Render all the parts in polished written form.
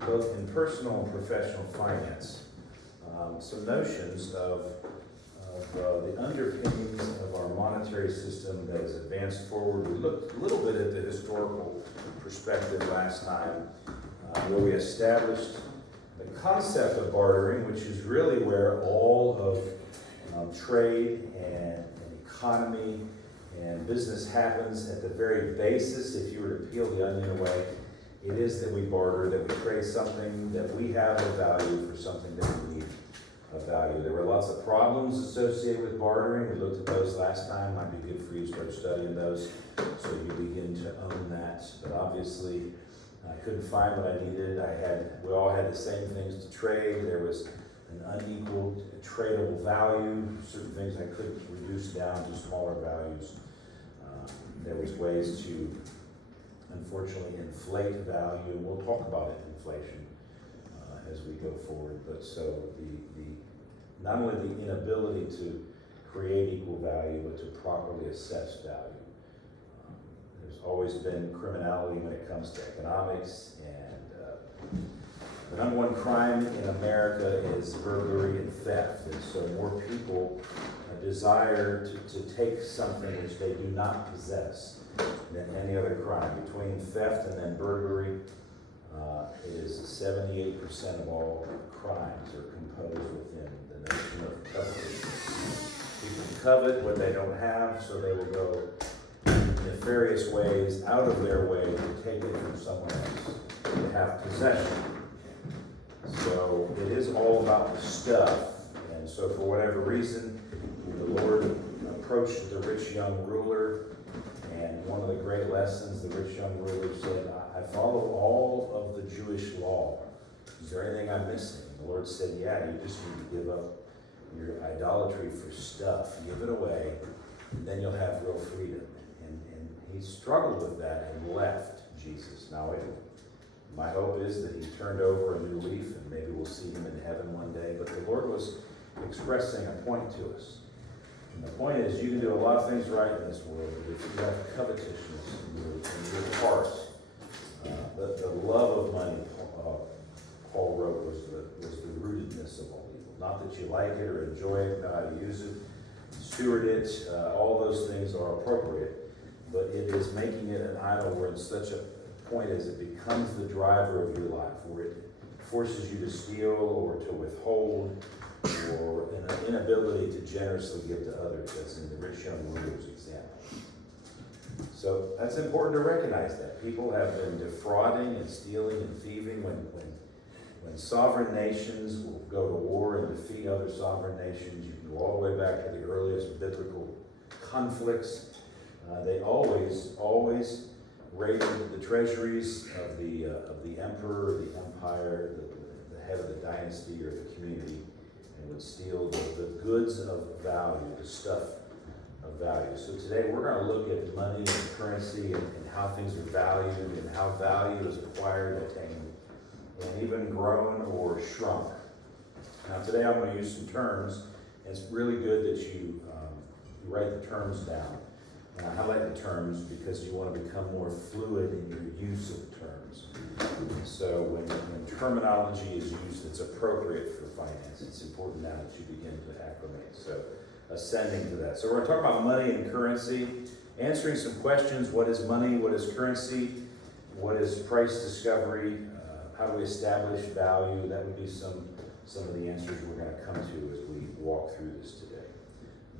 both in personal and professional finance, some notions of the underpinnings of our monetary system that has advanced forward. We looked a little bit at the historical perspective last time, where we established the concept of bartering, which is really where all of trade and economy and business happens. At the very basis, if you were to peel the onion away, it is that we barter, that we trade something that we have of value for something that we need of value. There were lots of problems associated with bartering. We looked at those last time. Might be good for you to start studying those so you begin to own that. But obviously, I couldn't find what I needed. We all had the same things to trade. There was an unequal tradable value. Certain things I couldn't reduce down to smaller values. There was ways to, unfortunately, inflate value. We'll talk about inflation as we go forward. But so the not only the inability to create equal value, but to properly assess value. There's always been criminality when it comes to economics, and the number one crime in America is burglary and theft. And so more people desire to take something which they do not possess than any other crime. Between theft and then burglary, it is 78% of all crimes are composed within the notion of covetousness. People covet what they don't have, so they will go nefarious ways out of their way to take it from someone else, to have possession. So it is all about the stuff. And so for whatever reason, the Lord approached the rich young ruler, and one of the great lessons the rich young ruler said, I follow all of the Jewish law. Is there anything I'm missing? The Lord said, yeah, you just need to give up your idolatry for stuff. Give it away, and then you'll have real freedom. And he struggled with that and left Jesus. Now, my hope is that he turned over a new leaf, and maybe we'll see him in heaven one day. But the Lord was expressing a point to us. And the point is, you can do a lot of things right in this world, but if you have covetousness in your heart, the love of money, Paul wrote, was the rootedness of all evil. Not that you like it or enjoy it, know how to use it, steward it, all those things are appropriate, but it is making it an idol where it's such a point as it becomes the driver of your life, where it forces you to steal or to withhold, or an inability to generously give to others, as in the rich young ruler's example. So that's important to recognize that. People have been defrauding and stealing and thieving when sovereign nations will go to war and defeat other sovereign nations. You can go all the way back to the earliest biblical conflicts. They always raided the treasuries of the emperor, the empire, the head of the dynasty or the community, and would steal the goods of value, the stuff of value. So today we're going to look at money and currency and how things are valued and how value is acquired, attained, and even grown or shrunk. Now today I'm going to use some terms, and it's really good that you write the terms down. And I highlight the terms because you want to become more fluid in your use of terms. So when terminology is used that's appropriate for finance, it's important now that you begin to acclimate. So ascending to that. So we're going to talk about money and currency, answering some questions. What is money? What is currency? What is price discovery? How do we establish value? That would be some of the answers we're going to come to as we walk through this today.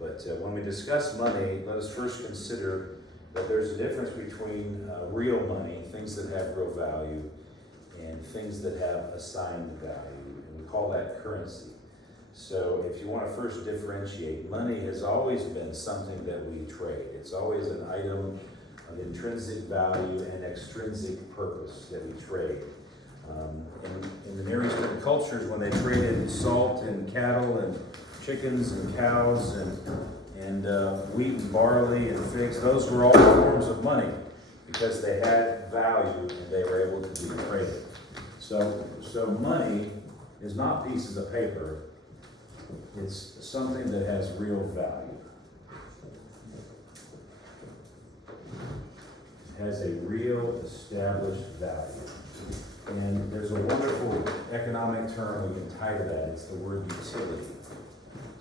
But when we discuss money, let us first consider that there's a difference between real money, things that have real value, and things that have assigned value. And we call that currency. So if you want to first differentiate, money has always been something that we trade. It's always an item of intrinsic value and extrinsic purpose that we trade. In the Near Eastern cultures, when they traded salt and cattle and chickens and cows and wheat and barley and figs, those were all forms of money because they had value and they were able to be traded. So money is not pieces of paper. It's something that has real value. It has a real established value. And there's a wonderful economic term we can tie to that. It's the word utility.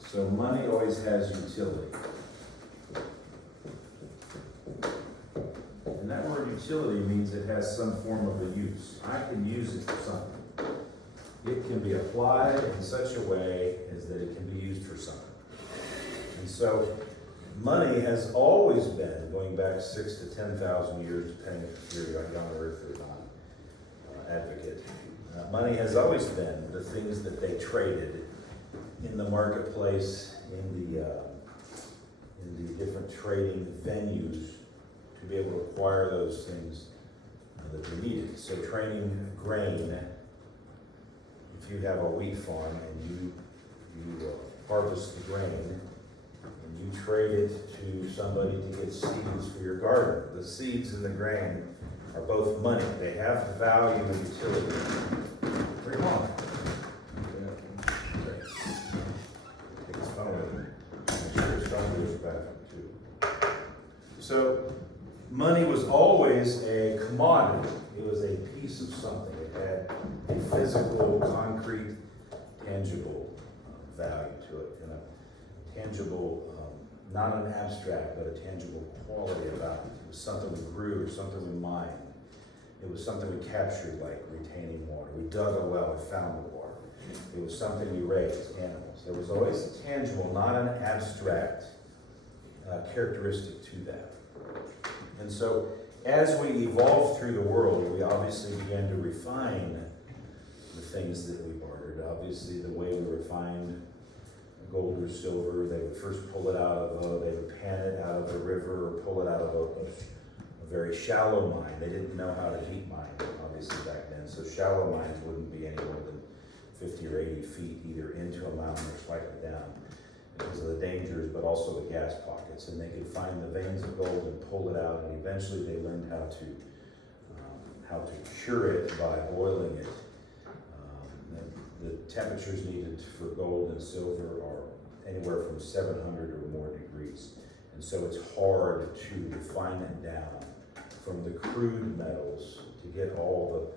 So money always has utility. And that word utility means it has some form of a use. I can use it for something. It can be applied in such a way as that it can be used for something. And so money has always been, going back 6,000 to 10,000 years, depending if you're a young earth or not advocate. Money has always been the things that they traded in the marketplace, in the different trading venues to be able to acquire those things that they needed. So trading grain, if you have a wheat farm and you harvest the grain and you trade it to somebody to get seeds for your garden, the seeds and the grain are both money. They have the value and utility. Bring them on. Take his phone with him. I'm sure his phone goes back too. So money was always a commodity. It was a piece of something. It had a physical, concrete, tangible value to it, and a tangible, not an abstract, but a tangible quality about it. It was something we grew or something we mined. It was something we captured, like retaining water. We dug a well and found the water. It was something we raised, animals. There was always a tangible, not an abstract characteristic to that. And so as we evolved through the world, we obviously began to refine the things that we bartered. Obviously, the way we refined gold or silver, they would first pull it out of they would pan it out of a river or pull it out of a very shallow mine. They didn't know how to deep mine, obviously, back then. So shallow mines wouldn't be any more than 50 or 80 feet either into a mountain or slightly down because of the dangers, but also the gas pockets. And they could find the veins of gold and pull it out, and eventually they learned how to cure it by boiling it. The temperatures needed for gold and silver are anywhere from 700 or more degrees. And so it's hard to refine it down from the crude metals to get all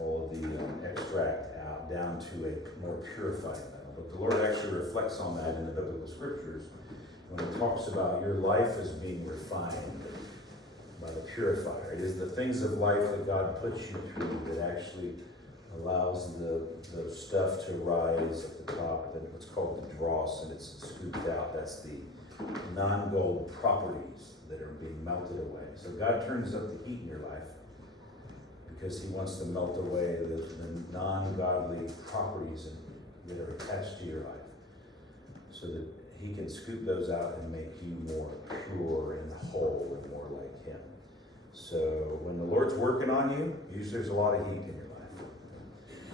of the extract out down to a more purified metal. But the Lord actually reflects on that in the biblical scriptures when he talks about your life as being refined by the purifier. It is the things of life that God puts you through that actually allows the stuff to rise at the top, then what's called the dross, and it's scooped out. That's the non-gold properties that are being melted away. So God turns up the heat in your life because he wants to melt away the non-godly properties that are attached to your life so that he can scoop those out and make you more pure and whole and more like him. So when the Lord's working on you, usually there's a lot of heat in your life.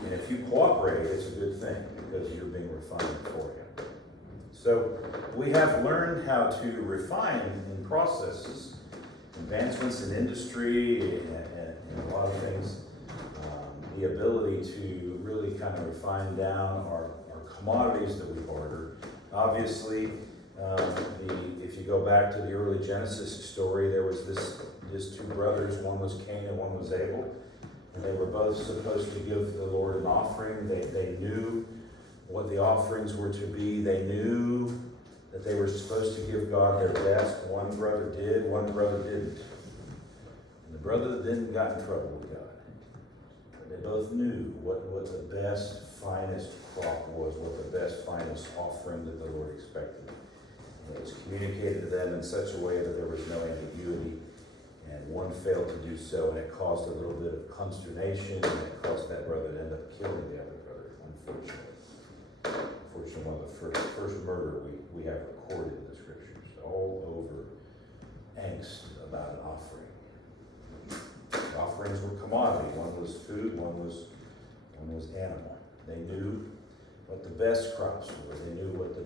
And if you cooperate, it's a good thing because you're being refined for him. So we have learned how to refine in processes, advancements in industry and a lot of things, the ability to really kind of refine down our commodities that we barter. Obviously, if you go back to the early Genesis story, there was these two brothers, one was Cain and one was Abel. And they were both supposed to give the Lord an offering. They knew what the offerings were to be. They knew that they were supposed to give God their best. One brother did, one brother didn't. And the brother that didn't got in trouble with God. But they both knew what the best, finest crop was, what the best, finest offering that the Lord expected. And it was communicated to them in such a way that there was no ambiguity. And one failed to do so, and it caused a little bit of consternation, and it caused that brother to end up killing the other brother, unfortunately. Unfortunately, one of the first murder we have recorded in the scriptures, all over angst about an offering. The offerings were commodity. One was food, one was animal. They knew what the best crops were. They knew what the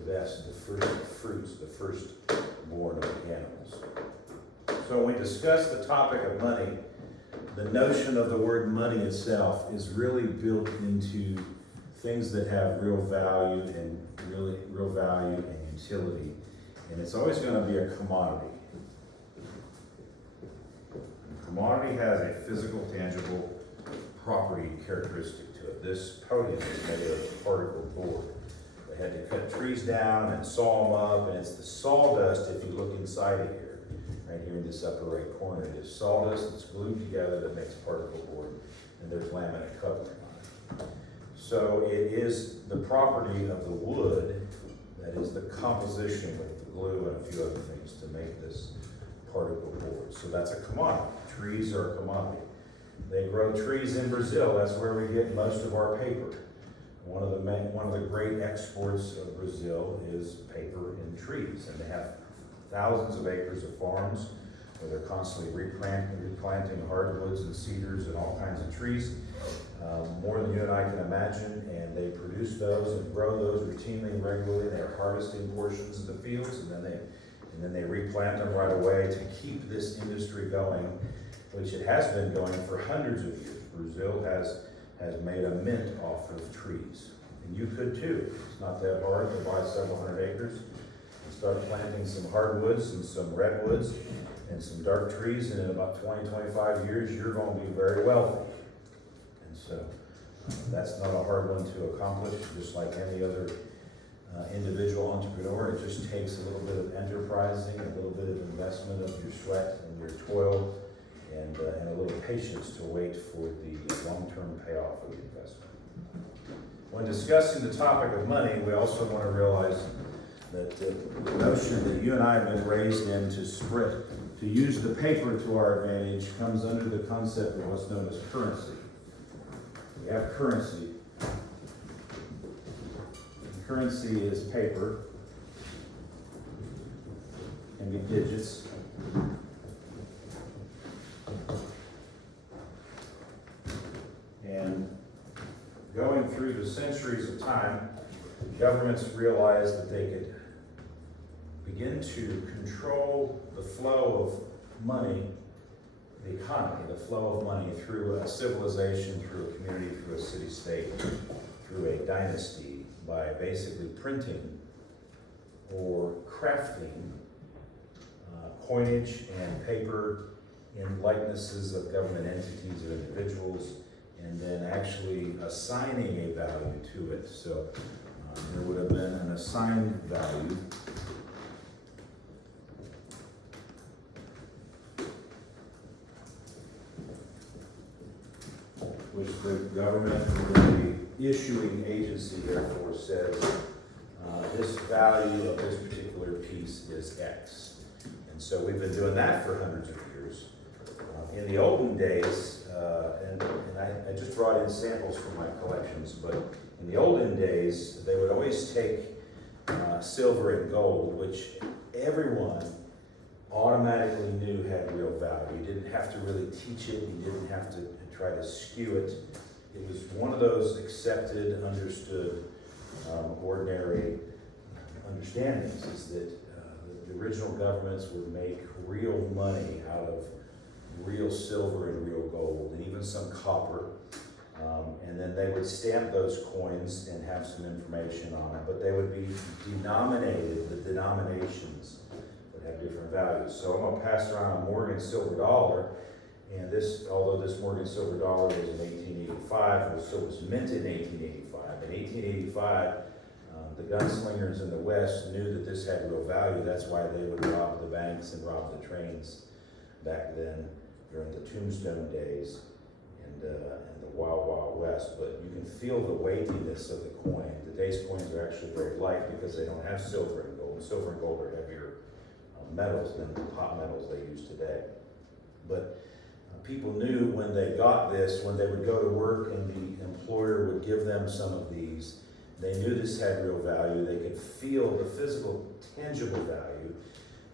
first fruits, the firstborn of the animals. So when we discuss the topic of money, the notion of the word money itself is really built into things that have real value and utility. And it's always going to be a commodity. A commodity has a physical, tangible property characteristic to it. This podium is made of particle board. They had to cut trees down and saw them up, and it's the sawdust, if you look inside of here, right here in this upper right corner, it is sawdust that's glued together that makes particle board, and there's laminate covering on it. So it is the property of the wood that is the composition with the glue and a few other things to make this particle board. So that's a commodity. Trees are a commodity. They grow trees in Brazil. That's where we get most of our paper. One of the great exports of Brazil is paper and trees, and they have thousands of acres of farms where they're constantly replanting hardwoods and cedars and all kinds of trees, more than you and I can imagine, and they produce those and grow those routinely and regularly. They're harvesting portions of the fields, and then they replant them right away to keep this industry going, which it has been going for hundreds of years. Brazil has made a mint off of trees, and you could too. It's not that hard to buy several hundred acres and start planting some hardwoods and some redwoods and some dark trees, and in about 20, 25 years, you're going to be very wealthy. And so that's not a hard one to accomplish, just like any other individual entrepreneur. It just takes a little bit of enterprising, a little bit of investment of your sweat and your toil, and a little patience to wait for the long-term payoff of the investment. When discussing the topic of money, we also want to realize that the notion that you and I have been raised in to use the paper to our advantage comes under the concept of what's known as currency. We have currency. Currency is paper, can be digits. And going through the centuries of time, governments realized that they could begin to control the flow of money, the economy, the flow of money through a civilization, through a community, through a city-state, through a dynasty, by basically printing or crafting coinage and paper in likenesses of government entities or individuals, and then actually assigning a value to it. So there would have been an assigned value. Which the government or the issuing agency therefore says this value of this particular piece is X. And so we've been doing that for hundreds of years. In the olden days, and I just brought in samples from my collections, but in the olden days, they would always take silver and gold, which everyone automatically knew had real value. You didn't have to really teach it. You didn't have to try to skew it. It was one of those accepted, understood, ordinary understandings is that the original governments would make real money out of real silver and real gold, and even some copper. And then they would stamp those coins and have some information on it, but they would be denominated, the denominations would have different values. So I'm going to pass around a Morgan silver dollar, and this, although this Morgan silver dollar was in 1885, it was minted in 1885. In 1885, the gunslingers in the West knew that this had real value. That's why they would rob the banks and rob the trains back then during the Tombstone days and the Wild Wild West. But you can feel the weightiness of the coin. Today's coins are actually very light because they don't have silver and gold. Silver and gold are heavier metals than the hot metals they use today. But people knew when they got this, when they would go to work and the employer would give them some of these, they knew this had real value. They could feel the physical, tangible value.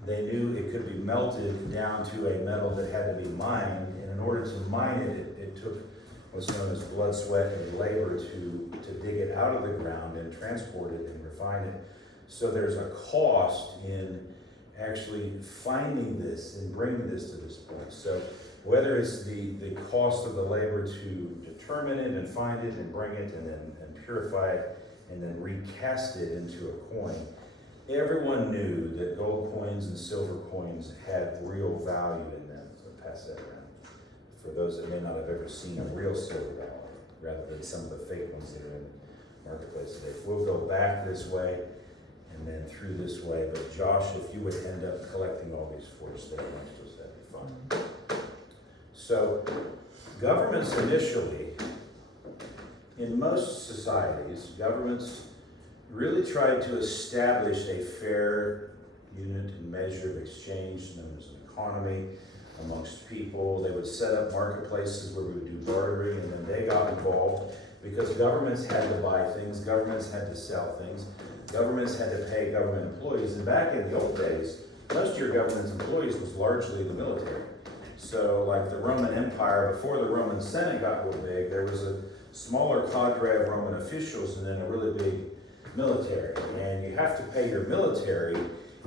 They knew it could be melted down to a metal that had to be mined, and in order to mine it, it took what's known as blood, sweat, and labor to dig it out of the ground and transport it and refine it. So there's a cost in actually finding this and bringing this to this point. So whether it's the cost of the labor to determine it and find it and bring it and purify it and then recast it into a coin, everyone knew that gold coins and silver coins had real value in them. So pass that around. for those that may not have ever seen a real silver dollar, rather than some of the fake ones that are in the marketplace today. We'll go back this way and then through this way, but Josh, if you would end up collecting all these for us, that'd be fun. So, governments initially, in most societies, governments really tried to establish a fair unit and measure of exchange known as an economy amongst people. They would set up marketplaces where we would do bartering, and then they got involved because governments had to buy things, governments had to sell things, governments had to pay government employees. And back in the old days, most of your government's employees was largely the military. So like the Roman Empire, before the Roman Senate got real big, there was a smaller cadre of Roman officials and then a really big military. And you have to pay your military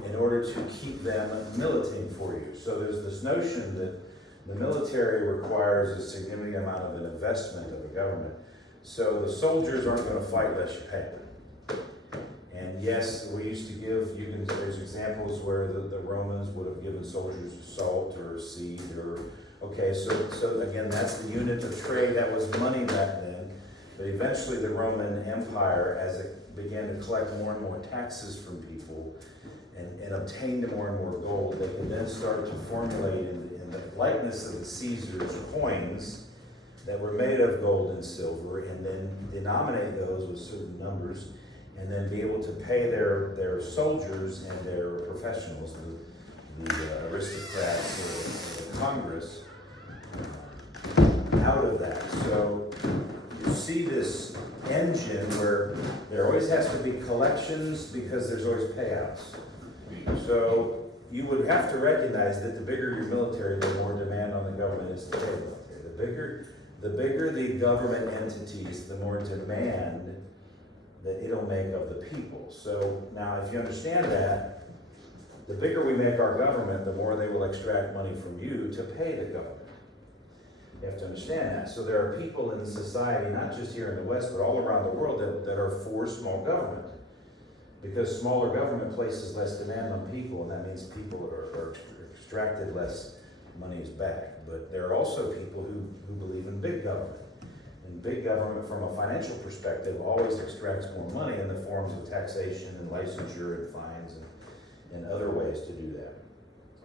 in order to keep them militating for you. So there's this notion that the military requires a significant amount of an investment of the government. So the soldiers aren't going to fight unless you pay them. And yes, we used to give, there's examples where the Romans would have given soldiers salt or seed or, okay, so again, that's the unit of trade, that was money back then. But eventually the Roman Empire, as it began to collect more and more taxes from people and obtained more and more gold, they could then start to formulate in the likeness of the Caesar's coins that were made of gold and silver, and then denominate those with certain numbers, and then be able to pay their soldiers and their professionals, the aristocrats or the Congress, out of that. So you see this engine where there always has to be collections because there's always payouts. So you would have to recognize that the bigger your military, the more demand on the government is to pay the military. The bigger the government entities, the more demand that it'll make of the people. So now if you understand that, the bigger we make our government, the more they will extract money from you to pay the government. You have to understand that. So there are people in society, not just here in the West, but all around the world that are for small government. Because smaller government places less demand on people, and that means people are extracted less money is back. But there are also people who believe in big government. And big government, from a financial perspective, always extracts more money in the forms of taxation and licensure and fines and other ways to do that.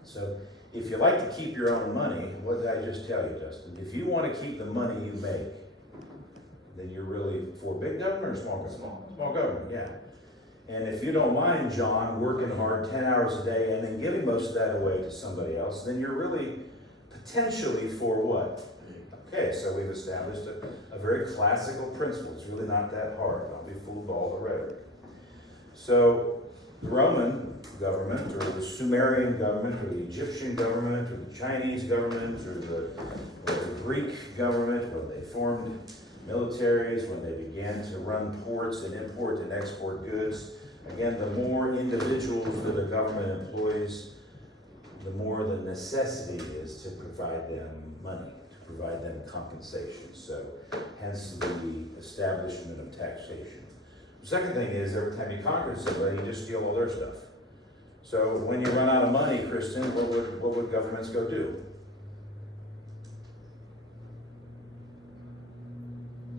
So if you like to keep your own money, what did I just tell you, Justin? If you want to keep the money you make, then you're really for big government or small government? Small government, yeah. And if you don't mind, John, working hard 10 hours a day and then giving most of that away to somebody else, then you're really potentially for what? Okay, so we've established a very classical principle. It's really not that hard. Don't be fooled by all the rhetoric. So the Roman government, or the Sumerian government, or the Egyptian government, or the Chinese government, or the Greek government, when they formed militaries, when they began to run ports and import and export goods, again, the more individuals that a government employs, the more the necessity is to provide them money, to provide them compensation. So hence the establishment of taxation. The second thing is, every time you conquer somebody, you just steal all their stuff. So when you run out of money, Kristen, what would governments go do?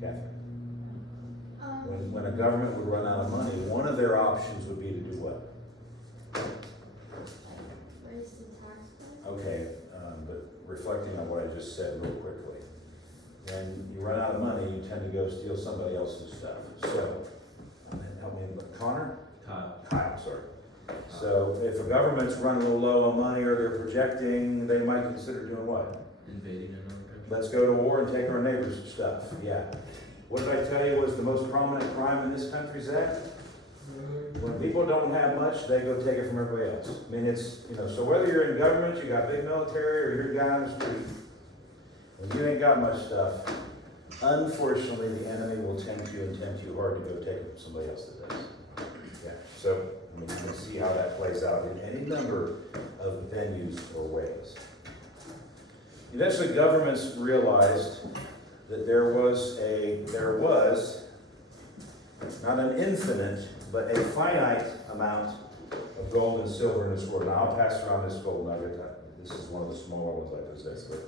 Catherine? When a government would run out of money, one of their options would be to do what? Raise the tax. Okay, but reflecting on what I just said real quickly. When you run out of money, you tend to go steal somebody else's stuff. So, help me, Connor? Kyle, sorry. So if a government's running a little low on money or they're projecting, they might consider doing what? Invading another country. Let's go to war and take our neighbors' stuff, yeah. What did I tell you was the most prominent crime in this country, Zach? When people don't have much, they go take it from everybody else. I mean, it's, so whether you're in government, you got big military, or you're a guy on the street, when you ain't got much stuff, unfortunately, the enemy will tempt you hard to go take it from somebody else that does. Yeah, so you can see how that plays out in any number of venues or ways. Eventually, governments realized that there was not an infinite, but a finite amount of gold and silver in this world. Now I'll pass around this gold nugget. This is one of the smaller ones I possess, but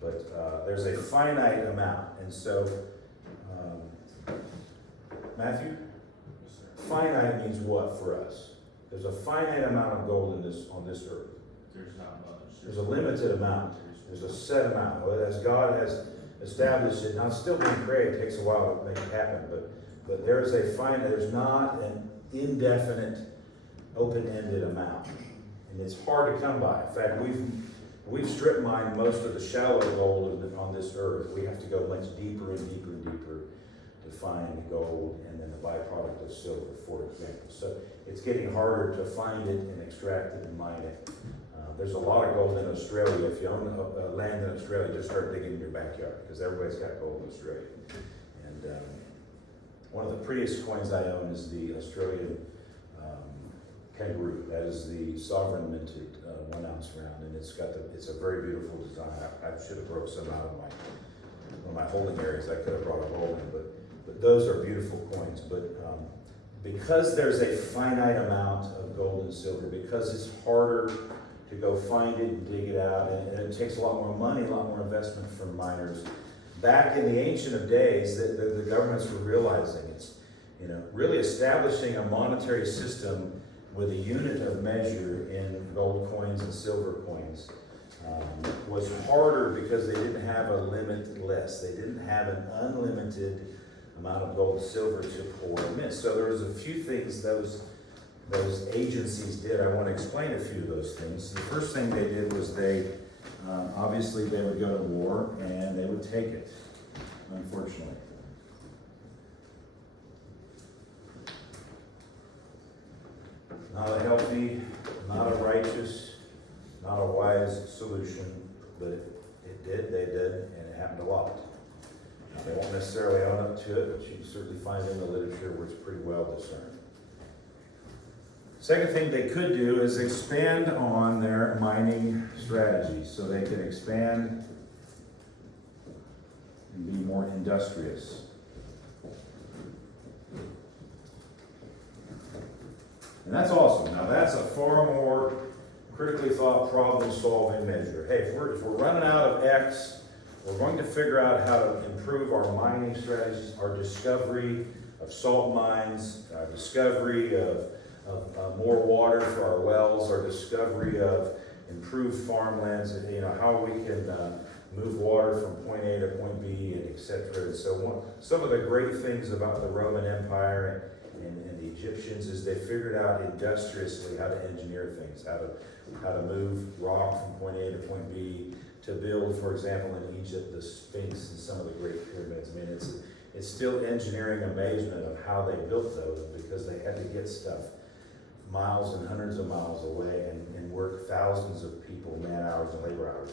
But there's a finite amount, and so, Matthew? Finite means what for us? There's a finite amount of gold on this earth. There's not much. There's a limited amount. There's a set amount. Well, as God has established it, now it's still being created, it takes a while to make it happen, but there is a finite, there's not an indefinite, open-ended amount. And it's hard to come by. In fact, we've strip mined most of the shallow gold on this earth. We have to go much deeper and deeper and deeper to find gold and then the byproduct of silver, for example. So it's getting harder to find it and extract it and mine it. There's a lot of gold in Australia. If you own land in Australia, just start digging in your backyard because everybody's got gold in Australia. And one of the prettiest coins I own is the Australian kangaroo. That is the sovereign minted 1 ounce round, and it's a very beautiful design. I should have broke some out of one of my holding areas. I could have brought a gold in, but those are beautiful coins. But because there's a finite amount of gold and silver, because it's harder to go find it and dig it out, and it takes a lot more money, a lot more investment from miners. Back in the ancient of days, the governments were realizing it's, really establishing a monetary system with a unit of measure in gold coins and silver coins was harder because they didn't have a limitless. They didn't have an unlimited amount of gold and silver to pour and mint. So there was a few things those agencies did. I want to explain a few of those things. The first thing they did was obviously they would go to war and they would take it, unfortunately. Not a healthy, not a righteous, not a wise solution, but they did, and it happened a lot. Now, they won't necessarily own up to it, but you can certainly find in the literature where it's pretty well discerned. Second thing they could do is expand on their mining strategies so they can expand and be more industrious. And that's awesome. Now that's a far more critically thought problem-solving measure. Hey, if we're running out of X, we're going to figure out how to improve our mining strategies, our discovery of salt mines, our discovery of more water for our wells, our discovery of improved farmlands, and how we can move water from point A to point B, and et cetera. And so some of the great things about the Roman Empire and the Egyptians is they figured out industriously how to engineer things, how to move rock from point A to point B, to build, for example, in Egypt, the Sphinx and some of the great pyramids. I mean, it's still engineering amazement of how they built those, because they had to get stuff miles and hundreds of miles away and work thousands of people, man hours and labor hours.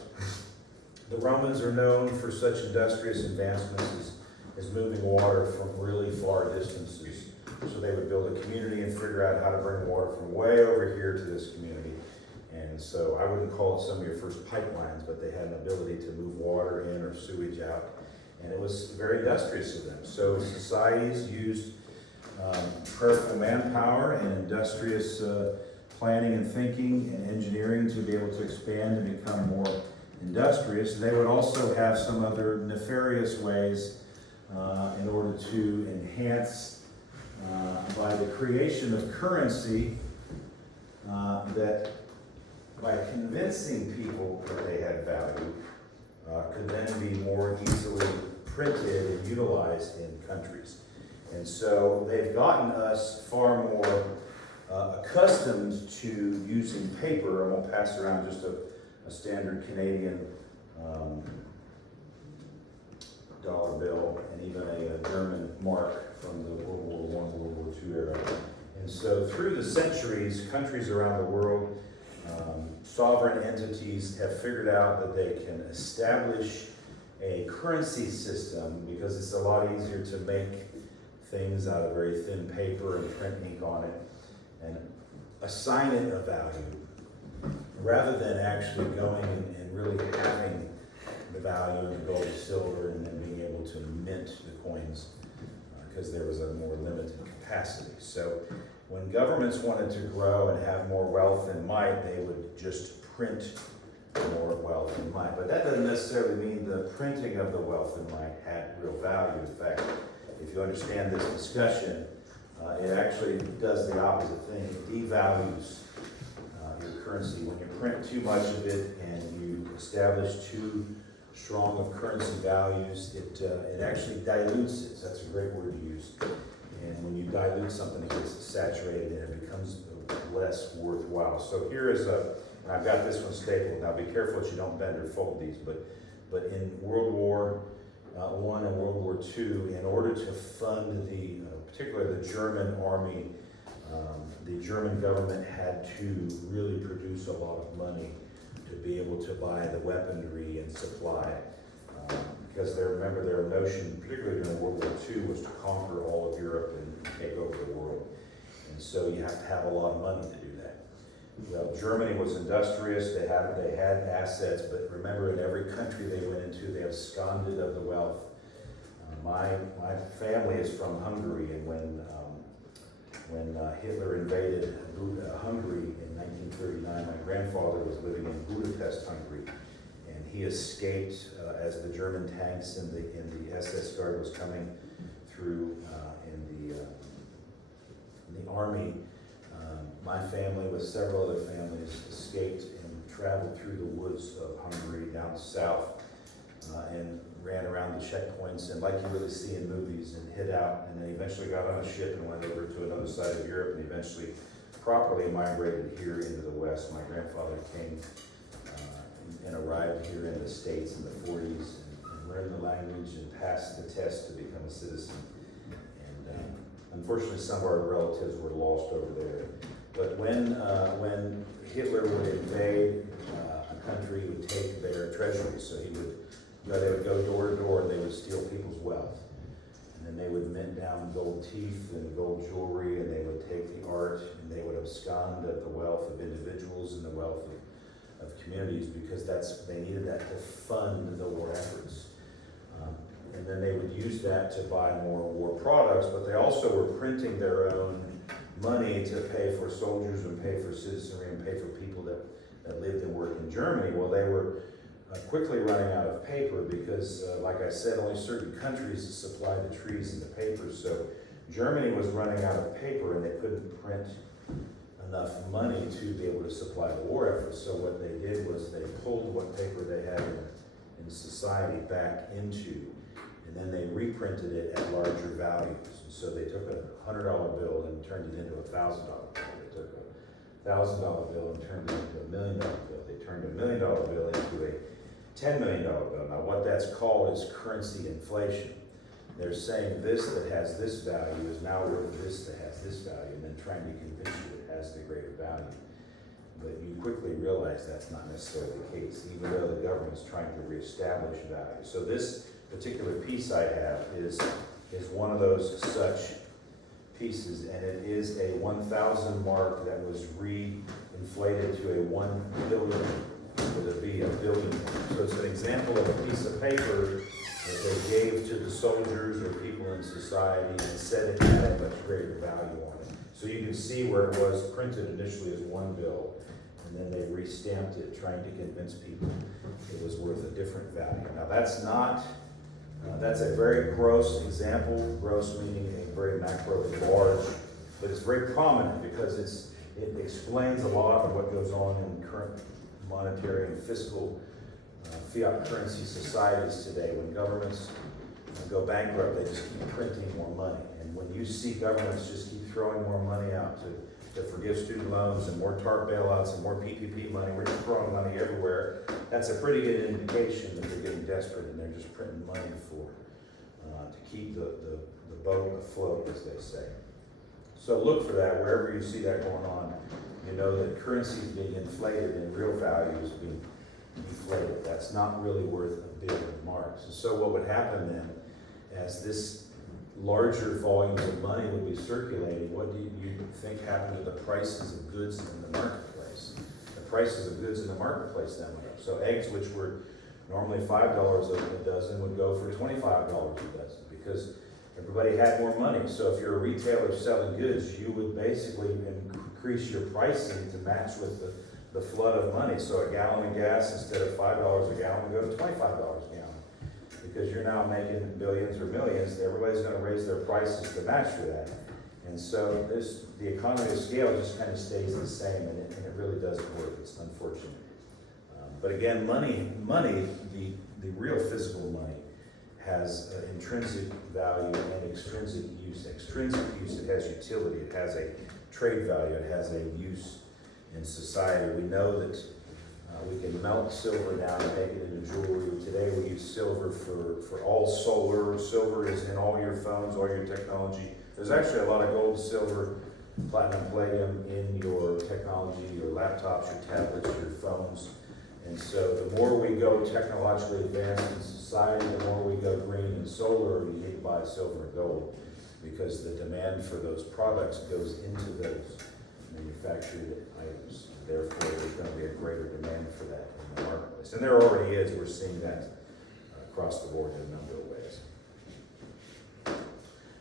The Romans are known for such industrious advancements as moving water from really far distances. So they would build a community and figure out how to bring water from way over here to this community. And so I wouldn't call it some of your first pipelines, but they had an ability to move water in or sewage out. And it was very industrious of them. So societies used prayerful manpower and industrious planning and thinking and engineering to be able to expand and become more industrious. They would also have some other nefarious ways in order to enhance by the creation of currency that by convincing people that they had value could then be more easily printed and utilized in countries. And so they've gotten us far more accustomed to using paper, and we'll pass around just a standard Canadian dollar bill and even a German mark from the World War I, World War II era. And so through the centuries, countries around the world, sovereign entities have figured out that they can establish a currency system because it's a lot easier to make things out of very thin paper and print ink on it and assign it a value rather than actually going and really having the value in the gold and silver and then being able to mint the coins because there was a more limited capacity. So when governments wanted to grow and have more wealth and might, they would just print more wealth and might. But that doesn't necessarily mean the printing of the wealth and might had real value. In fact, if you understand this discussion, it actually does the opposite thing. It devalues your currency. When you print too much of it and you establish too strong of currency values, it actually dilutes it. That's a great word to use. And when you dilute something, it gets saturated and it becomes less worthwhile. So here is and I've got this one stapled. Now be careful that you don't bend or fold these, but in World War I and World War II, in order to fund particularly the German army, the German government had to really produce a lot of money to be able to buy the weaponry and supply. Because remember their notion, particularly during World War II, was to conquer all of Europe and take over the world. And so you have to have a lot of money to do that. Well, Germany was industrious, they had assets, but remember in every country they went into, they absconded of the wealth. My family is from Hungary, and when Hitler invaded Hungary in 1939, my grandfather was living in Budapest, Hungary, and he escaped as the German tanks and the SS Guard was coming through in the army. My family, with several other families, escaped and traveled through the woods of Hungary down south and ran around the checkpoints, and like you really see in movies, and hid out, and then eventually got on a ship and went over to another side of Europe, and eventually properly migrated here into the West. My grandfather came and arrived here in the States in the 40s and learned the language and passed the test to become a citizen. And unfortunately, some of our relatives were lost over there. But when Hitler would invade a country, he would take their treasuries. So they would go door to door and they would steal people's wealth. And then they would mint down gold teeth and gold jewelry, and they would take the art and they would abscond of the wealth of individuals and the wealth of communities, because they needed that to fund the war efforts. And then they would use that to buy more war products, but they also were printing their own money to pay for soldiers and pay for citizenry and pay for people that lived and worked in Germany. Well, they were quickly running out of paper because, like I said, only certain countries supplied the trees and the paper. So Germany was running out of paper, and they couldn't print enough money to be able to supply the war effort. So what they did was they pulled what paper they had in society back into, and then they reprinted it at larger values. And so they took a $100 bill and turned it into a $1,000 bill. They took a $1,000 bill and turned it into a $1 million bill. They turned a $1 million bill into a $10 million bill. Now what that's called is currency inflation. They're saying this that has this value is now worth this that has this value, and then trying to convince you it has the greater value. But you quickly realize that's not necessarily the case, even though the government's trying to reestablish value. So this particular piece I have is one of those such pieces, and it is a 1,000 mark that was re-inflated to a 1 billion with a B, a billion. So it's an example of a piece of paper that they gave to the soldiers or people in society and said it had a much greater value on it. So you can see where it was printed initially as one bill, and then they re-stamped it, trying to convince people it was worth a different value. Now that's not, that's a very gross example, gross meaning a very macro large, but it's very prominent because it explains a lot of what goes on in current monetary and fiscal fiat currency societies today. When governments go bankrupt, they just keep printing more money. And when you see governments just keep throwing more money out to forgive student loans and more TARP bailouts and more PPP money, we're just throwing money everywhere, that's a pretty good indication that they're getting desperate and they're just printing money to keep the boat afloat, as they say. So look for that wherever you see that going on. You know that currency is being inflated and real value is being deflated. That's not really worth a billion marks. And so what would happen then, as this larger volumes of money would be circulating, what do you think happened to the prices of goods in the marketplace? The prices of goods in the marketplace then went up. So eggs, which were normally $5 a dozen, would go for $25 a dozen because everybody had more money. So if you're a retailer selling goods, you would basically increase your pricing to match with the flood of money. So a gallon of gas, instead of $5 a gallon, will go to $25 a gallon. Because you're now making billions or millions, everybody's gonna raise their prices to match for that. And so the economy of scale just kind of stays the same, and it really doesn't work. It's unfortunate. But again, money, the real physical money, has intrinsic value and extrinsic use. Extrinsic use, it has utility, it has a trade value, it has a use in society. We know that we can melt silver down and make it into jewelry. Today we use silver for all solar. Silver is in all your phones, all your technology. There's actually a lot of gold, silver, platinum, palladium in your technology, your laptops, your tablets, your phones. And so the more we go technologically advanced in society, the more we go green and solar, you need to buy silver and gold, because the demand for those products goes into those manufactured items. Therefore, there's going to be a greater demand for that in the marketplace. And there already is. We're seeing that across the board in a number of ways.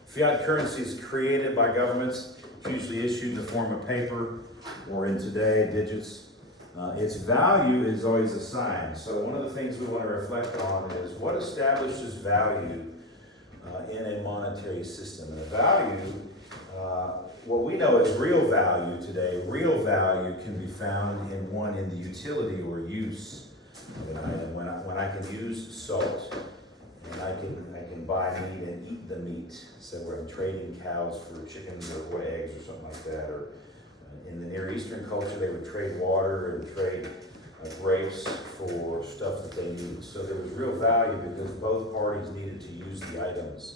Fiat currency is created by governments, usually issued in the form of paper, or in today, digits. Its value is always assigned. So one of the things we want to reflect on is what establishes value in a monetary system. And the value, what we know as real value today, real value can be found in the utility or use of an item. When I can use salt, and I can buy meat and eat the meat. So where I'm trading cows for chickens or eggs or something like that. Or in the Near Eastern culture, they would trade water and trade grapes for stuff that they needed. So there was real value because both parties needed to use the items.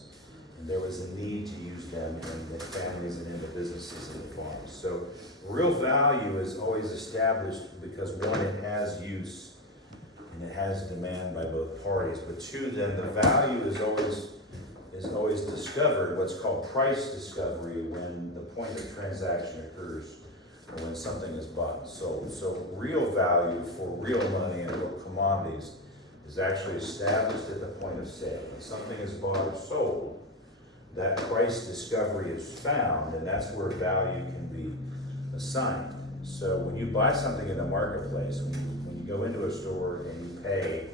And there was a need to use them in the families and in the businesses and the farms. So real value is always established because one, it has use and it has demand by both parties. But two, then the value is always discovered, what's called price discovery, when the point of transaction occurs or when something is bought and sold. So real value for real money and real commodities is actually established at the point of sale. When something is bought or sold, that price discovery is found, and that's where value can be assigned. So when you buy something in the marketplace, when you go into a store and you pay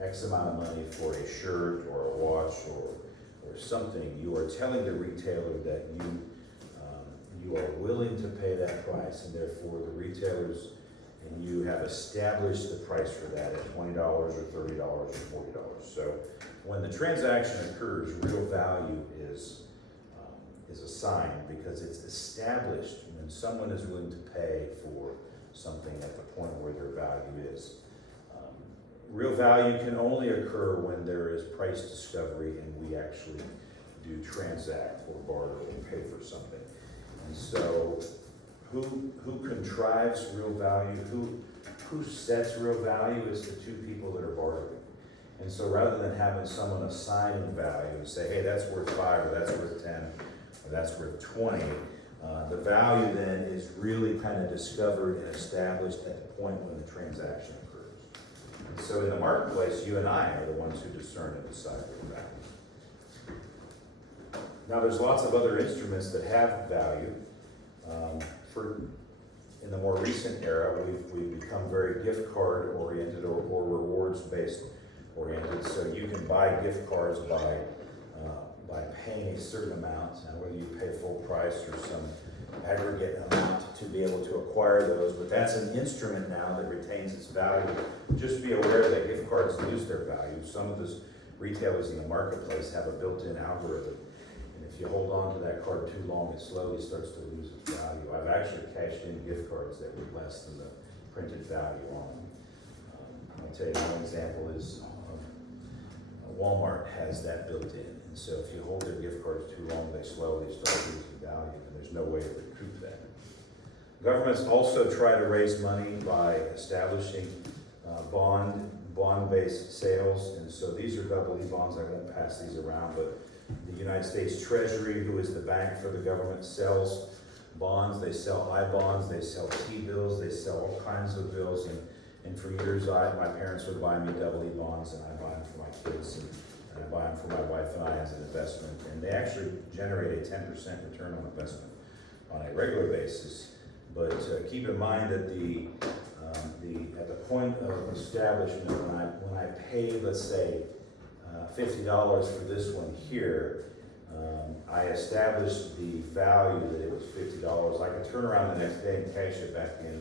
X amount of money for a shirt or a watch or something, you are telling the retailer that you are willing to pay that price, and therefore the retailers and you have established the price for that at $20 or $30 or $40. So when the transaction occurs, real value is assigned because it's established when someone is willing to pay for something at the point where their value is. Real value can only occur when there is price discovery and we actually do transact or barter or pay for something. And so who contrives real value? Who sets real value is the two people that are bartering. And so rather than having someone assigning value and say, hey, that's worth 5 or that's worth 10 or that's worth 20, the value then is really kind of discovered and established at the point when the transaction occurs. And so in the marketplace, you and I are the ones who discern and decide real value. Now there's lots of other instruments that have value. In the more recent era, we've become very gift card oriented or rewards based oriented. So you can buy gift cards by paying a certain amount, whether you pay full price or some aggregate amount to be able to acquire those. But that's an instrument now that retains its value. Just be aware that gift cards lose their value. Some of the retailers in the marketplace have a built-in algorithm. If you hold on to that card too long, it slowly starts to lose its value. I've actually cashed in gift cards that were less than the printed value on them. I'll tell you one example is Walmart has that built in. And so if you hold their gift cards too long, they slowly start losing value, and there's no way to recoup that. Governments also try to raise money by establishing bond-based sales. And so these are double E bonds. I won't pass these around, but the United States Treasury, who is the bank for the government, sells bonds. They sell I-bonds, they sell T-bills, they sell all kinds of bills. And for years, my parents would buy me double E bonds, and I buy them for my kids, and I buy them for my wife and I as an investment. And they actually generate a 10% return on investment on a regular basis. But keep in mind that At the point of establishment, when I paid, let's say, $50 for this one here, I established the value that it was $50. I could turn around the next day and cash it back in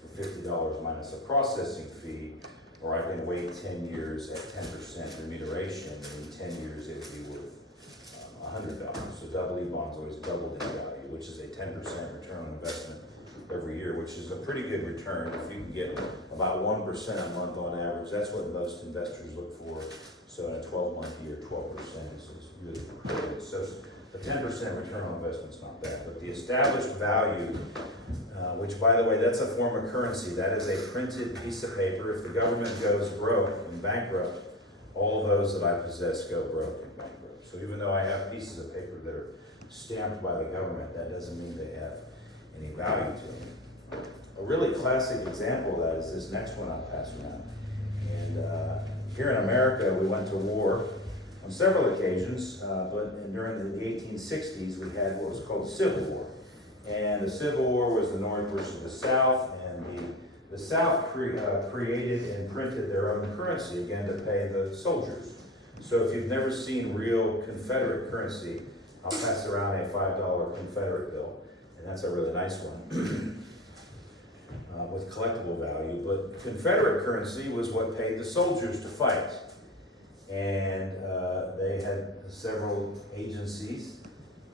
for $50 minus a processing fee, or I can wait 10 years at 10% remuneration, and in 10 years it would be worth $100. So double E bonds always doubled in value, which is a 10% return on investment every year, which is a pretty good return. If you can get about 1% a month on average, that's what most investors look for. So in a 12-month year, 12% is really good. So a 10% return on investment is not bad. But the established value, which by the way, that's a form of currency. That is a printed piece of paper. If the government goes broke and bankrupt, all of those that I possess go broke and bankrupt. So even though I have pieces of paper that are stamped by the government, that doesn't mean they have any value to me. A really classic example of that is this next one I'll pass around. And here in America, we went to war on several occasions, but during the 1860s, we had what was called the Civil War. And the Civil War was the North versus the South, and the South created and printed their own currency, again, to pay the soldiers. So if you've never seen real Confederate currency, I'll pass around a $5 Confederate bill, and that's a really nice one. With collectible value, but Confederate currency was what paid the soldiers to fight. And they had several agencies.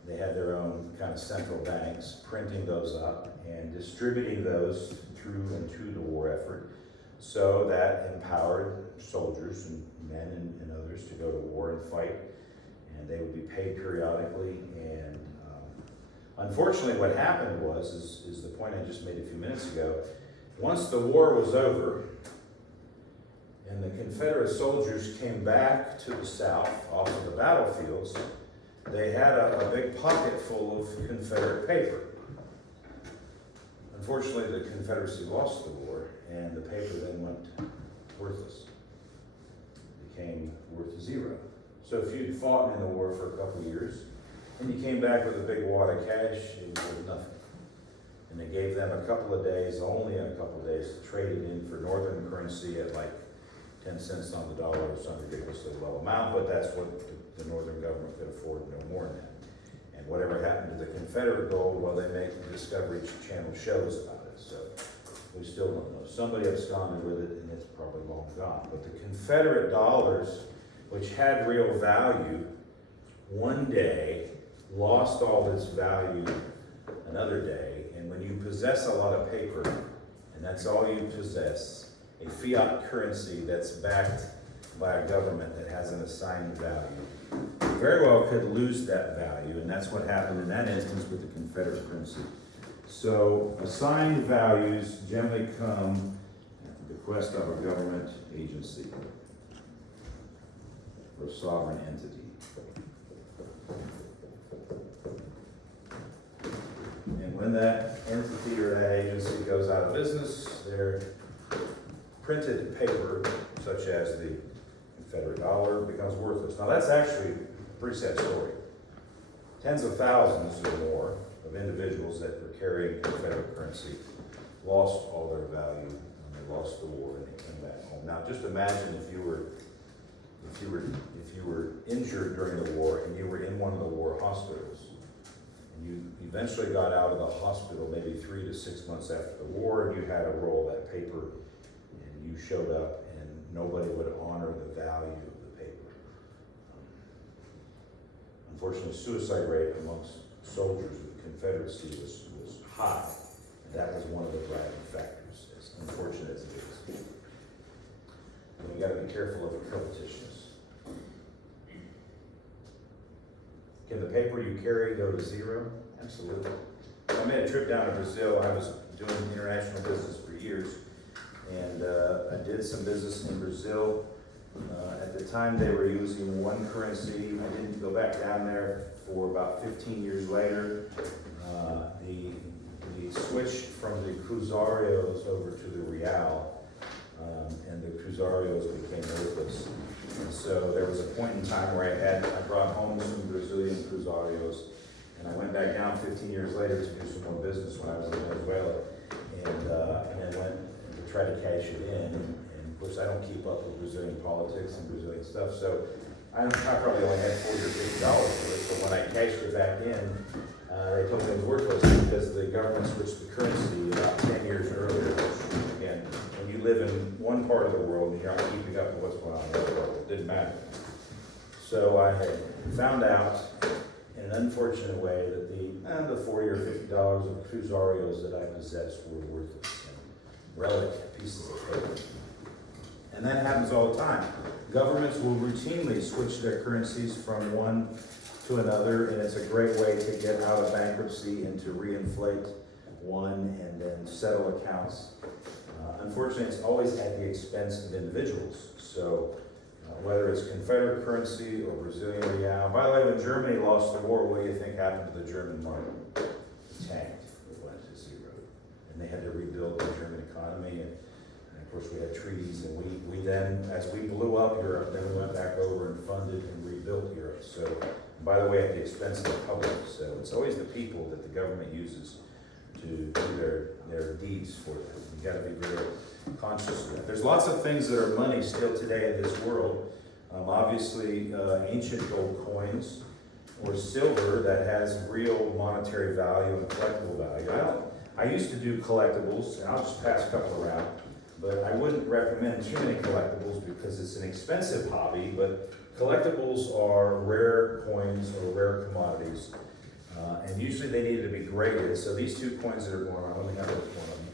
They had their own kind of central banks printing those up and distributing those through and to the war effort. So that empowered soldiers and men and others to go to war and fight. And they would be paid periodically. And unfortunately, what happened is the point I just made a few minutes ago. Once the war was over and the Confederate soldiers came back to the South off of the battlefields, they had a big pocket full of Confederate paper. Unfortunately, the Confederacy lost the war, and the paper then went worthless. It became worth zero. So if you'd fought in the war for a couple of years, and you came back with a big wad of cash, it was worth nothing. And they gave them a couple of days, only a couple of days, to trade it in for northern currency at like 10 cents on the dollar or some ridiculously low amount, but that's what the northern government could afford, no more than that. And whatever happened to the Confederate gold, well, they make the Discovery Channel shows about it, so we still don't know. Somebody absconded with it, and it's probably long gone. But the Confederate dollars, which had real value, one day lost all its value another day. And when you possess a lot of paper, and that's all you possess, a fiat currency that's backed by a government that has an assigned value, you very well could lose that value, and that's what happened in that instance with the Confederate currency. So assigned values generally come at the bequest of a government agency or sovereign entity. And when that entity or that agency goes out of business, their printed paper, such as the Confederate dollar, becomes worthless. Now that's actually a pretty sad story. Tens of thousands or more of individuals that were carrying Confederate currency lost all their value when they lost the war and they came back home. Now just imagine if you were injured during the war and you were in one of the war hospitals. You eventually got out of the hospital maybe 3 to 6 months after the war, and you had to roll that paper, and you showed up, and nobody would honor the value of the paper. Unfortunately, suicide rate amongst soldiers of the Confederacy was high, and that was one of the driving factors, as unfortunate as it is. And we got to be careful of covetousness. Can the paper you carry go to zero? Absolutely. I made a trip down to Brazil. I was doing international business for years, and I did some business in Brazil. At the time, they were using one currency. I didn't go back down there for about 15 years later. The switch from the cruzarios over to the real, and the cruzarios became worthless. And so there was a point in time where I brought home some Brazilian cruzarios, and I went back down 15 years later to do some more business when I was in Venezuela. And then went, the try to cash it in. And of course, I don't keep up with Brazilian politics and Brazilian stuff, so I probably only had $40 or $50 for it. But when I cashed it back in, they told me it was worthless because the government switched the currency about 10 years earlier. Again, when you live in one part of the world and you're not keeping up with what's going on in the other world, it didn't matter. So I had found out in an unfortunate way that the $40 or $50 of cruzarios that I possessed were worthless, relic pieces of paper. And that happens all the time. Governments will routinely switch their currencies from one to another, and it's a great way to get out of bankruptcy and to reinflate one and then settle accounts. Unfortunately, it's always at the expense of individuals. So whether it's Confederate currency or Brazilian real. By the way, when Germany lost the war, what do you think happened to the German mark? It tanked. It went to zero. And they had to rebuild the German economy. And of course, we had treaties. And we then, as we blew up Europe, then we went back over and funded and rebuilt Europe. So, by the way, at the expense of the public. So it's always the people that the government uses to do their deeds for them. You've got to be very conscious of that. There's lots of things that are money still today in this world. Obviously, ancient gold coins or silver that has real monetary value and collectible value. I used to do collectibles, and I'll just pass a couple around, but I wouldn't recommend too many collectibles because it's an expensive hobby, but collectibles are rare coins or rare commodities, and usually they need to be graded. So these two coins that are going on, let me have one of them.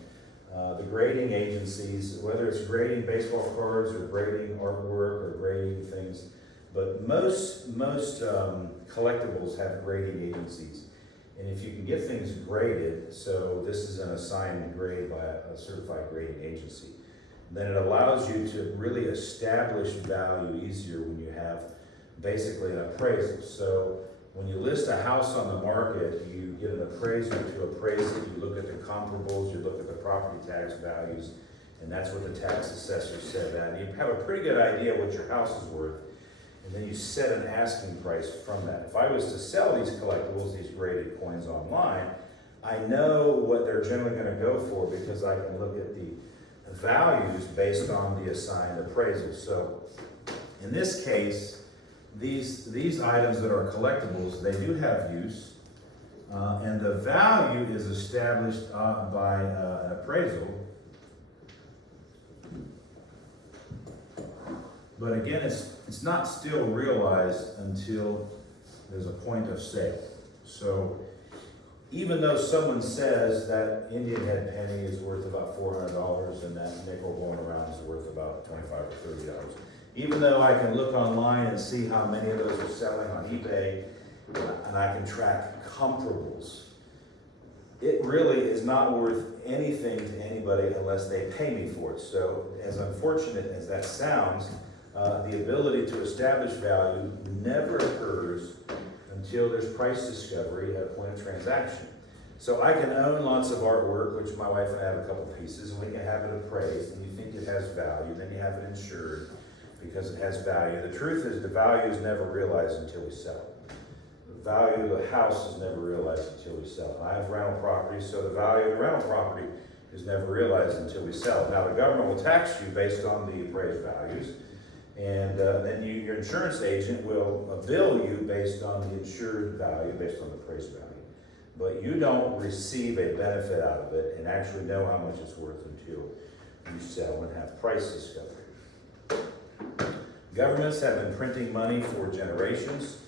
The grading agencies, whether it's grading baseball cards or grading artwork or grading things, but most collectibles have grading agencies. And if you can get things graded, so this is an assigned grade by a certified grading agency, then it allows you to really establish value easier when you have basically an appraisal. So when you list a house on the market, you get an appraiser to appraise it, you look at the comparables, you look at the property tax values, and that's what the tax assessor said that. And you have a pretty good idea what your house is worth, and then you set an asking price from that. If I was to sell these collectibles, these graded coins online, I know what they're generally going to go for because I can look at the values based on the assigned appraisal. So in this case, these items that are collectibles, they do have use, and the value is established by an appraisal. But again, it's not still realized until there's a point of sale. So even though someone says that Indian head penny is worth about $400 and that nickel going around is worth about $25 or $30, even though I can look online and see how many of those are selling on eBay, and I can track comparables, it really is not worth anything to anybody unless they pay me for it. So as unfortunate as that sounds, the ability to establish value never occurs until there's price discovery at a point of transaction. So I can own lots of artwork, which my wife and I have a couple pieces, and we can have it appraised, and you think it has value, then you have it insured because it has value. The truth is the value is never realized until we sell it. The value of the house is never realized until we sell it. I have rental properties, so the value of the rental property is never realized until we sell it. Now the government will tax you based on the appraised values, and then your insurance agent will bill you based on the insured value, based on the appraised value. But you don't receive a benefit out of it and actually know how much it's worth until you sell and have price discovery. Governments have been printing money for generations.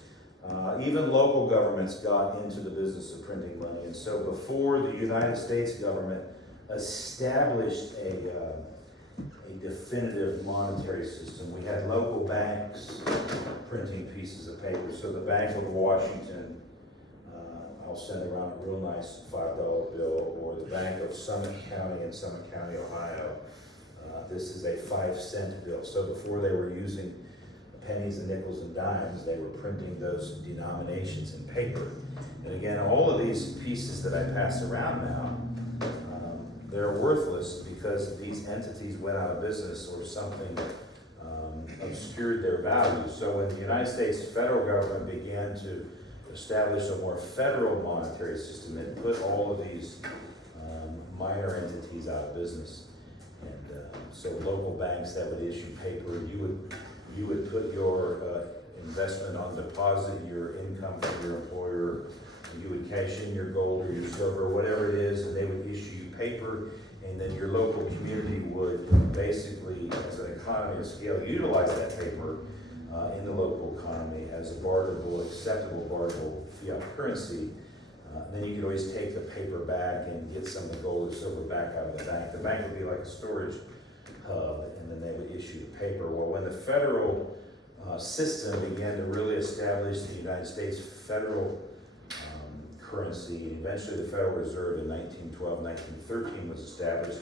Even local governments got into the business of printing money. And so before the United States government established a definitive monetary system, we had local banks printing pieces of paper. So the Bank of Washington, I'll send around a real nice $5 bill, or the Bank of Summit County in Summit County, Ohio. This is a 5-cent bill. So before they were using pennies and nickels and dimes, they were printing those denominations in paper. And again, all of these pieces that I pass around now, they're worthless because these entities went out of business or something obscured their value. So when the United States federal government began to establish a more federal monetary system, it put all of these minor entities out of business. And so local banks that would issue paper, you would put your investment on deposit, your income from your employer, you would cash in your gold or your silver, whatever it is, and they would issue you paper, and then your local community would basically, as an economy of scale, utilize that paper in the local economy as a barterable, acceptable barterable fiat currency. Then you could always take the paper back and get some of the gold or silver back out of the bank. The bank would be like a storage hub, and then they would issue the paper. Well, when the federal system began to really establish the United States federal currency, and eventually the Federal Reserve in 1912, 1913 was established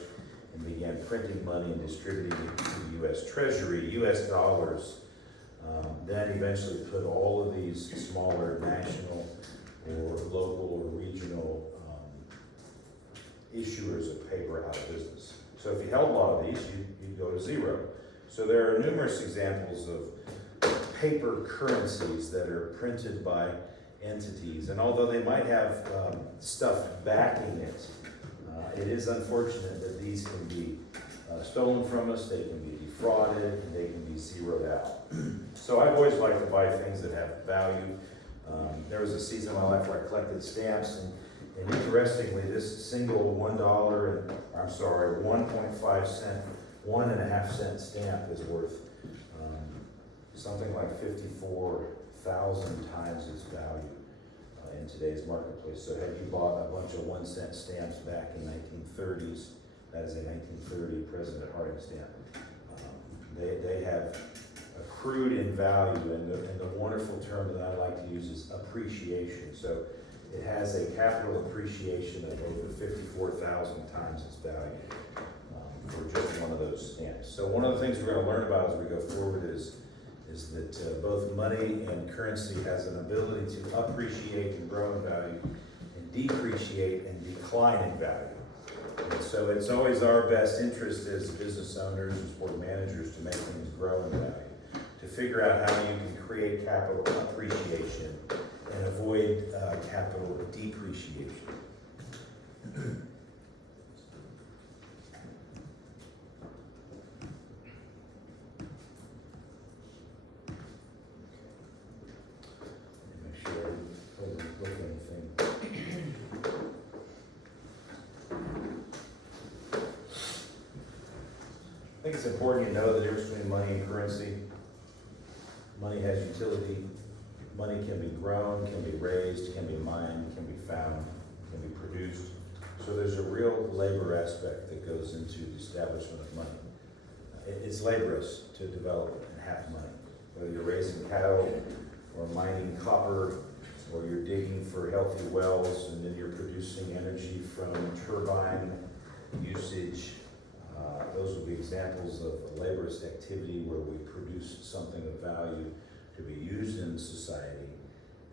and began printing money and distributing it to the U.S. Treasury, U.S. dollars, then eventually put all of these smaller national or local or regional issuers of paper out of business. So if you held a lot of these, you'd go to zero. So there are numerous examples of paper currencies that are printed by entities, and although they might have stuff backing it, it is unfortunate that these can be stolen from us, they can be defrauded, and they can be zeroed out. So I've always liked to buy things that have value. There was a season of my life where I collected stamps, and interestingly, this single $1, and I'm sorry, 1.5 cent, 1.5 cent stamp is worth something like 54,000 times its value in today's marketplace. So had you bought a bunch of 1 cent stamps back in 1930s, that is a 1930 President Harding stamp, they have accrued in value, and the wonderful term that I like to use is appreciation. So it has a capital appreciation of over 54,000 times its value for just one of those stamps. So one of the things we're going to learn about as we go forward is that both money and currency has an ability to appreciate and grow in value, and depreciate and decline in value. And so it's always our best interest as business owners and board managers to make things grow in value, to figure out how you can create capital appreciation and avoid capital depreciation. Make sure I didn't look anything. I think it's important you know the difference between money and currency. Money has utility. Money can be grown, can be raised, can be mined, can be found, can be produced. So there's a real labor aspect that goes into the establishment of money. It's laborious to develop and have money. Whether you're raising cattle or mining copper, or you're digging for healthy wells, and then you're producing energy from turbine usage. Those would be examples of a laborious activity where we produce something of value to be used in society.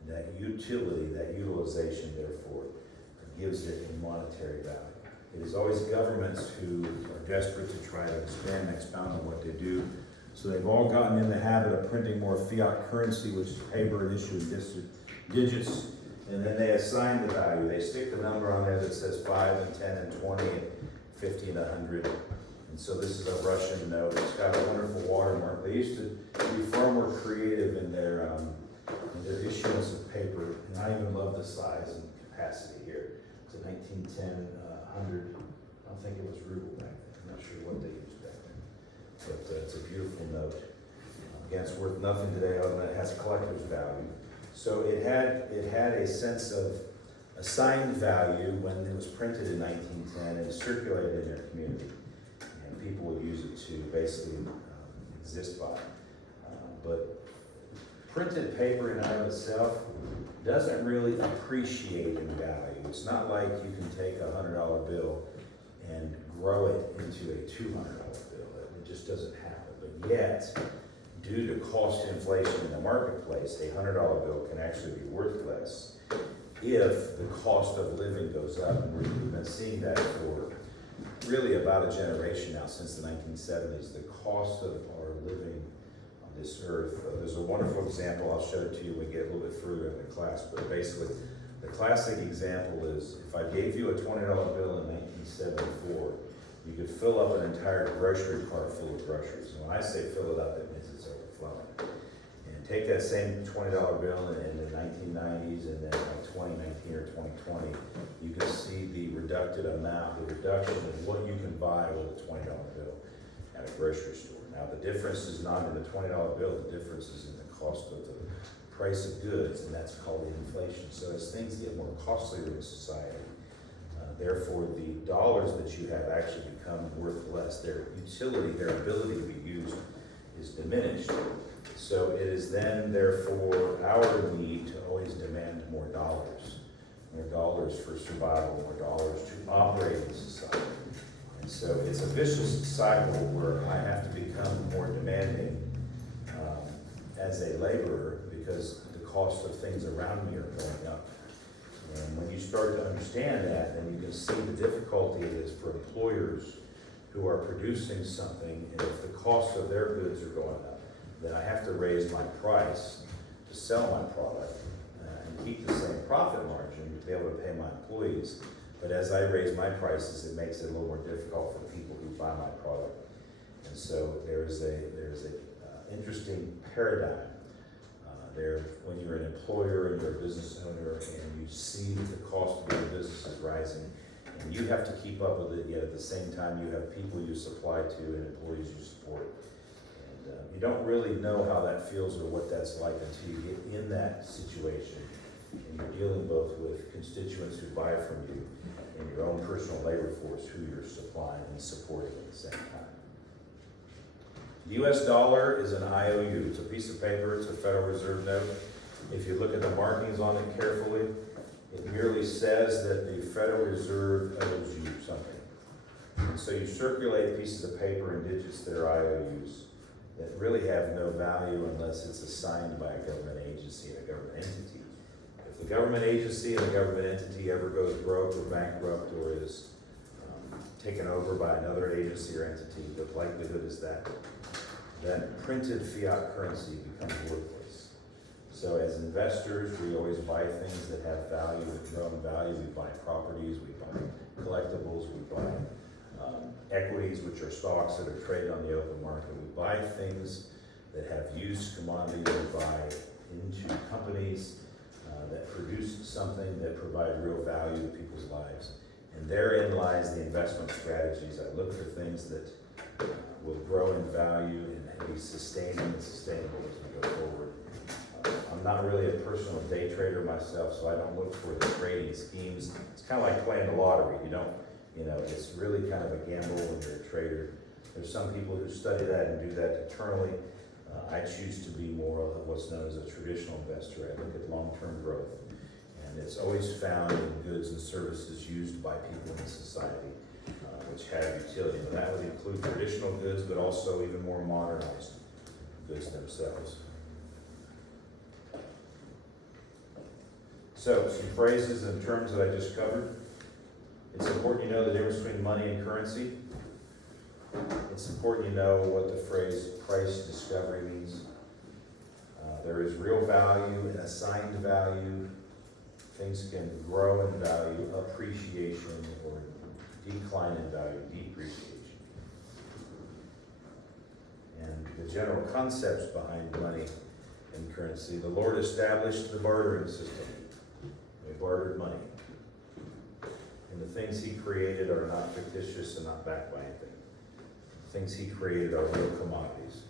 And that utility, that utilization, therefore, gives it a monetary value. It is always governments who are desperate to try to expand and expound on what they do. So they've all gotten in the habit of printing more fiat currency, which is paper and issuing digits, and then they assign the value. They stick the number on there that says 5 and 10 and 20 and 50 and 100. And so this is a Russian note. It's got a wonderful watermark. They used to be far more creative in their issuance of paper, and I even love the size and capacity here. It's a 1910 100. I don't think it was ruble back then. I'm not sure what they used back then, but it's a beautiful note. Again, it's worth nothing today other than it has collector's value. So it had a sense of assigned value when it was printed in 1910 and circulated in their community. And people would use it to basically exist by. But printed paper in and of itself doesn't really appreciate in value. It's not like you can take a $100 bill and grow it into a $200 bill. It just doesn't happen. But yet, due to cost inflation in the marketplace, a $100 bill can actually be worth less if the cost of living goes up. And we've been seeing that for really about a generation now, since the 1970s. The cost of our living on this earth, there's a wonderful example. I'll show it to you when we get a little bit further in the class. But basically, the classic example is if I gave you a $20 bill in 1974 You could fill up an entire grocery cart full of groceries. And when I say fill it up, it means it's overflowing. And take that same $20 bill in the 1990s and then like 2019 or 2020, you can see the reduction in what you can buy with a $20 bill at a grocery store. Now the difference is not in the $20 bill, the difference is in the cost of the price of goods, and that's called inflation. So as things get more costlier in society, therefore the dollars that you have actually become worth less. Their utility, their ability to be used is diminished. So it is then therefore our need to always demand more dollars for survival, more dollars to operate in society. And so it's a vicious cycle where I have to become more demanding as a laborer because the cost of things around me are going up. And when you start to understand that, then you can see the difficulty it is for employers who are producing something, and if the cost of their goods are going up, then I have to raise my price to sell my product and keep the same profit margin to be able to pay my employees. But as I raise my prices, it makes it a little more difficult for people who buy my product. And so there's a interesting paradigm there when you're an employer and you're a business owner and you see that the cost of your business is rising and you have to keep up with it, yet at the same time you have people you supply to and employees you support. And you don't really know how that feels or what that's like until you get in that situation and you're dealing both with constituents who buy from you and your own personal labor force who you're supplying and supporting at the same time. The US dollar is an IOU. It's a piece of paper, it's a Federal Reserve note. If you look at the markings on it carefully, it merely says that the Federal Reserve owes you something. And so you circulate pieces of paper and digits that are IOUs that really have no value unless it's assigned by a government agency and a government entity. If the government agency and the government entity ever goes broke or bankrupt or is taken over by another agency or entity, the likelihood is that printed fiat currency becomes worthless. So as investors, we always buy things that have value, that grow in value. We buy properties, we buy collectibles, we buy equities, which are stocks that are traded on the open market. We buy things that have use, commodities. We buy into companies that produce something that provide real value to people's lives. And therein lies the investment strategies. I look for things that will grow in value and be sustaining and sustainable as we go forward. I'm not really a personal day trader myself, so I don't look for the trading schemes. It's kind of like playing the lottery. It's really kind of a gamble when you're a trader. There's some people who study that and do that eternally. I choose to be more of what's known as a traditional investor. I look at long-term growth. And it's always found in goods and services used by people in society, which have utility. And that would include traditional goods, but also even more modernized goods themselves. So, some phrases and terms that I just covered. It's important you know the difference between money and currency. It's important you know what the phrase price discovery means. There is real value and assigned value. Things can grow in value, appreciation, or decline in value, depreciation. And the general concepts behind money and currency. The Lord established the bartering system. We bartered money. And the things He created are not fictitious and not backed by anything. The things He created are real commodities.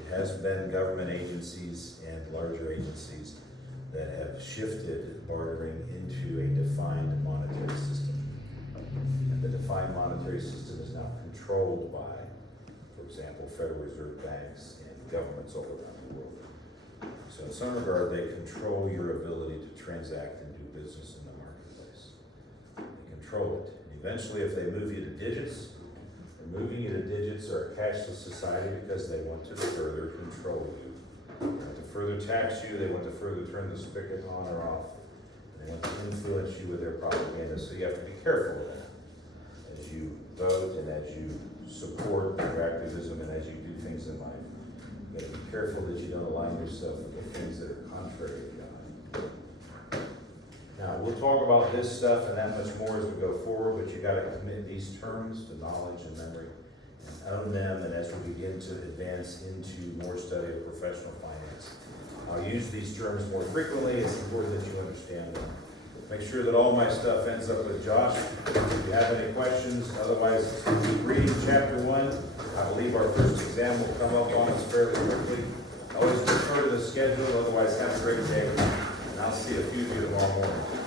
It has been government agencies and larger agencies that have shifted bartering into a defined monetary system. And the defined monetary system is now controlled by, for example, Federal Reserve banks and governments all around the world. So in some regard, they control your ability to transact and do business in the marketplace. They control it. And eventually, if they move you to digits, they're moving you to digits or a cashless society because they want to further control you. They want to further tax you, they want to further turn the spigot on or off. They want to influence you with their propaganda, so you have to be careful of that. As you vote and as you support their activism and as you do things in life, you have to be careful that you don't align yourself with the things that are contrary to God. Now, We'll talk about this stuff and that much more as we go forward, but you gotta commit these terms to knowledge and memory and own them, and as we begin to advance into more study of professional finance. I'll use these terms more frequently. It's important that you understand them. Make sure that all my stuff ends up with Josh. If you have any questions, otherwise, keep reading chapter 1. I believe our first exam will come up on us fairly quickly. Always refer to the schedule, otherwise have a great day. And I'll see a few of you tomorrow morning.